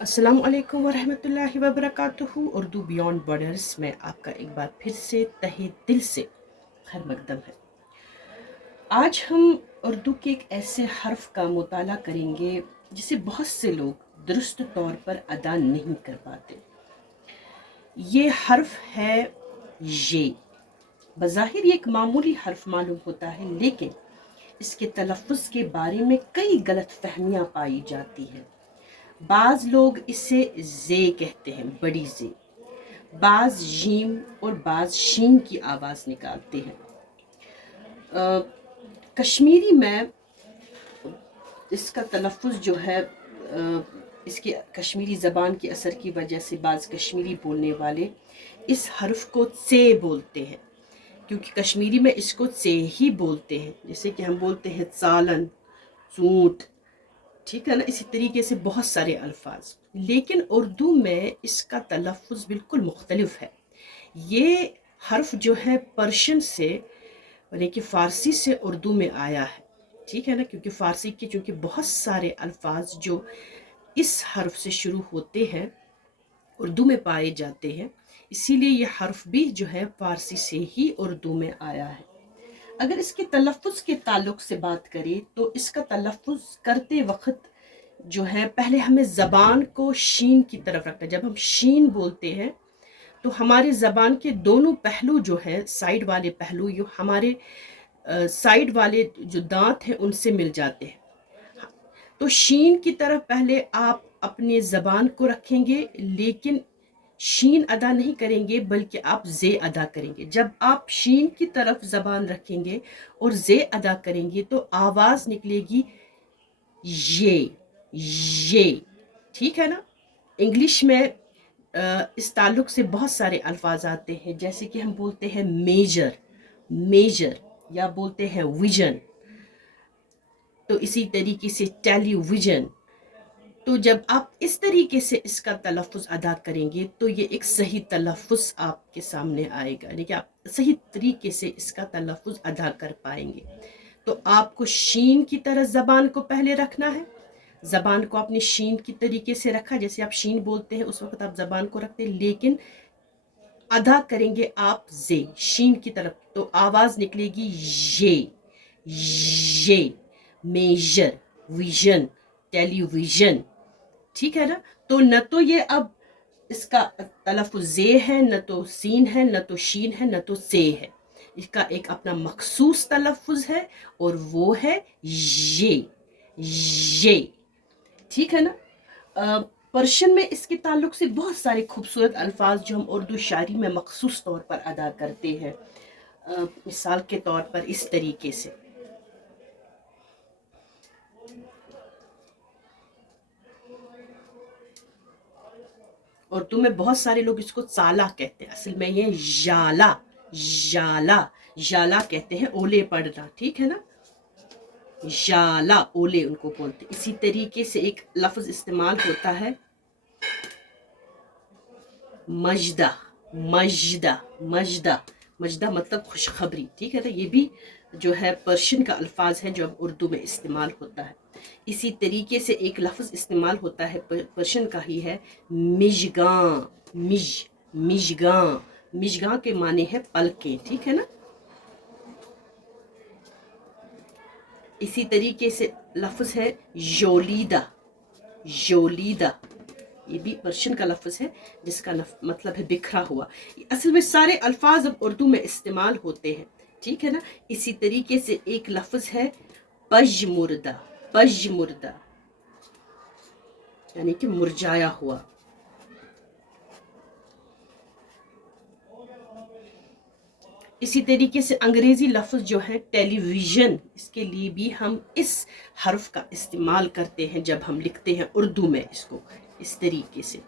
अस्सलाम वालेकुम वरहमतुल्लाहि वबरकातुहू। उर्दू बियॉन्ड बॉर्डर्स में आपका एक बार फिर से तहे दिल से खैर मकदम है। आज हम उर्दू के एक ऐसे हर्फ का मुताला करेंगे जिसे बहुत से लोग दुरुस्त तौर पर अदा नहीं कर पाते। ये हर्फ है ये। बज़ाहिर ये एक मामूली हर्फ मालूम होता है, लेकिन इसके तलफ़्फ़ुज़ के बारे में कई गलत फहमियाँ पाई जाती हैं। बाज़ लोग इसे ज़े कहते हैं, बड़ी ज़े। बाज़ जीम और बाज़ शीन की आवाज़ निकालते हैं। कश्मीरी में इसका तलफ़्फ़ुज़ जो है इसके कश्मीरी ज़बान के असर की वजह से बाज़ कश्मीरी बोलने वाले इस हर्फ को से बोलते हैं, क्योंकि कश्मीरी में इसको से ही बोलते हैं। जैसे कि हम बोलते हैं सालन, सूट, ठीक है ना। इसी तरीके से बहुत सारे अल्फाज, लेकिन उर्दू में इसका तलफ़्फ़ुज़ बिल्कुल मुख्तलिफ है। ये हर्फ जो है पर्शियन से यानी कि फ़ारसी से उर्दू में आया है, ठीक है ना, क्योंकि फ़ारसी के चूँकि बहुत सारे अल्फाज जो इस हर्फ से शुरू होते हैं उर्दू में पाए जाते हैं, इसीलिए ये हर्फ भी जो है फ़ारसी से ही उर्दू में आया है। अगर इसके तलफ़्फ़ुज़ के ताल्लुक से बात करें तो इसका तलफ़्फ़ुज़ करते वक्त जो है पहले हमें ज़बान को शीन की तरफ रखना है। जब हम शीन बोलते हैं तो हमारे ज़बान के दोनों पहलू जो है, साइड वाले पहलू, जो हमारे साइड वाले जो दांत हैं उनसे मिल जाते हैं। तो शीन की तरफ पहले आप अपने ज़बान को रखेंगे, लेकिन शीन अदा नहीं करेंगे बल्कि आप ज़े अदा करेंगे। जब आप शीन की तरफ ज़बान रखेंगे और ज़े अदा करेंगे तो आवाज़ निकलेगी ये ये, ठीक है ना। इंग्लिश में इस ताल्लुक से बहुत सारे अल्फाज आते हैं, जैसे कि हम बोलते हैं मेजर, मेजर, या बोलते हैं विजन। तो इसी तरीके से टेलीविजन। तो जब आप इस तरीके से इसका तलफ़्फ़ुज़ अदा करेंगे तो ये एक सही तलफ़्फ़ुज़ आपके सामने आएगा, यानी कि आप सही तरीके से इसका तलफ़्फ़ुज़ अदा कर पाएंगे। तो आपको शीन की तरह ज़बान को पहले रखना है। ज़बान को आपने शीन की तरीके से रखा, जैसे आप शीन बोलते हैं उस वक्त आप ज़बान को रखते हैं, लेकिन अदा करेंगे आप जे शीन की तरफ, तो आवाज़ निकलेगी ये मेजर, विजन, टेलीविजन, ठीक है ना। तो न तो ये अब इसका तलफ़्फ़ुज़ जे है, न तो सीन है, न तो शीन है, न तो से है। इसका एक अपना मखसूस तलफ़्फ़ुज़ है और वो है ये, ठीक है ना। पर्शियन में इसके ताल्लुक से बहुत सारे खूबसूरत अल्फाज जो हम उर्दू शायरी में मखसूस तौर पर अदा करते हैं। मिसाल के तौर पर इस तरीके से उर्दू में बहुत सारे लोग इसको साला कहते हैं, असल में ये जाला, जाला, जाला कहते हैं, ओले पढ़ना, ठीक है ना। जाला, ओले उनको बोलते हैं। इसी तरीके से एक लफ्ज़ इस्तेमाल होता है मजदा, मजदा, मजदा, मजदा मतलब खुशखबरी, ठीक है ना। ये भी जो है पर्शियन का अल्फाज है जो अब उर्दू में इस्तेमाल होता है। इसी तरीके से एक लफ्ज़ इस्तेमाल होता है पर्शियन का ही है मिजगां, मिजगां, मिजगां के माने है पलकें, ठीक है ना। इसी तरीके से लफ्ज़ है योलीदा, योलीदा, ये भी पर्शियन का लफ्ज़ है जिसका मतलब है बिखरा हुआ। असल में सारे अल्फाज अब उर्दू में इस्तेमाल होते हैं, ठीक है ना। इसी तरीके से एक लफ्ज़ है पजमुर्दा, पजमुर्दा यानी कि मुरझाया हुआ। इसी तरीके से अंग्रेज़ी लफ्ज़ जो है टेलीविज़न, इसके लिए भी हम इस हर्फ का इस्तेमाल करते हैं जब हम लिखते हैं उर्दू में इसको इस तरीके से,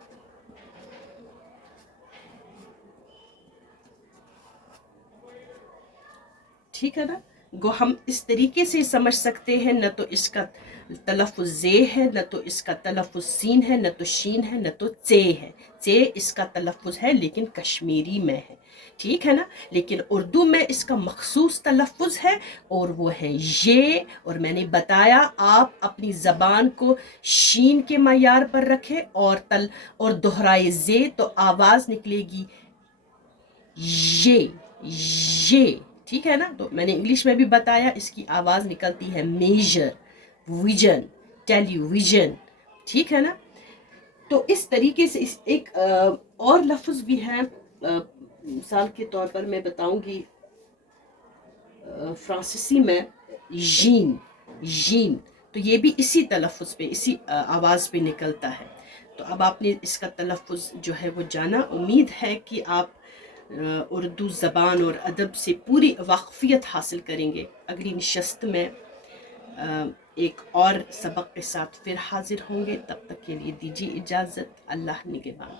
ठीक है ना। गो हम इस तरीके से समझ सकते हैं, न तो इसका तलफ़ुज़ ज़े है, न तो इसका तलफ़ुज़ सीन है, न तो शीन है, न तो चे है। चे इसका तलफ़ुज़ है लेकिन कश्मीरी में है, ठीक है ना। लेकिन उर्दू में इसका मखसूस तलफ़ुज़ है और वो है ये। और मैंने बताया आप अपनी ज़बान को शीन के मयार पर रखें और दोहराए ज़े तो आवाज़ निकलेगी ये, ठीक है ना। तो मैंने इंग्लिश में भी बताया इसकी आवाज़ निकलती है मेजर, विजन, टेलीविजन, ठीक है ना। तो इस तरीके से एक और लफ्ज़ भी है, मिसाल के तौर पर मैं बताऊंगी फ्रांसीसी में जीन, तो ये भी इसी तलफ़ुज़ पे, इसी आवाज़ पे निकलता है। तो अब आपने इसका तलफ़ुज़ जो है वो जाना। उम्मीद है कि आप उर्दू ज़बान और अदब से पूरी वाक़फ़ियत हासिल करेंगे। अगली नशस्त में एक और सबक के साथ फिर हाज़िर होंगे। तब तक के लिए दीजिए इजाज़त। अल्लाह निगहबान।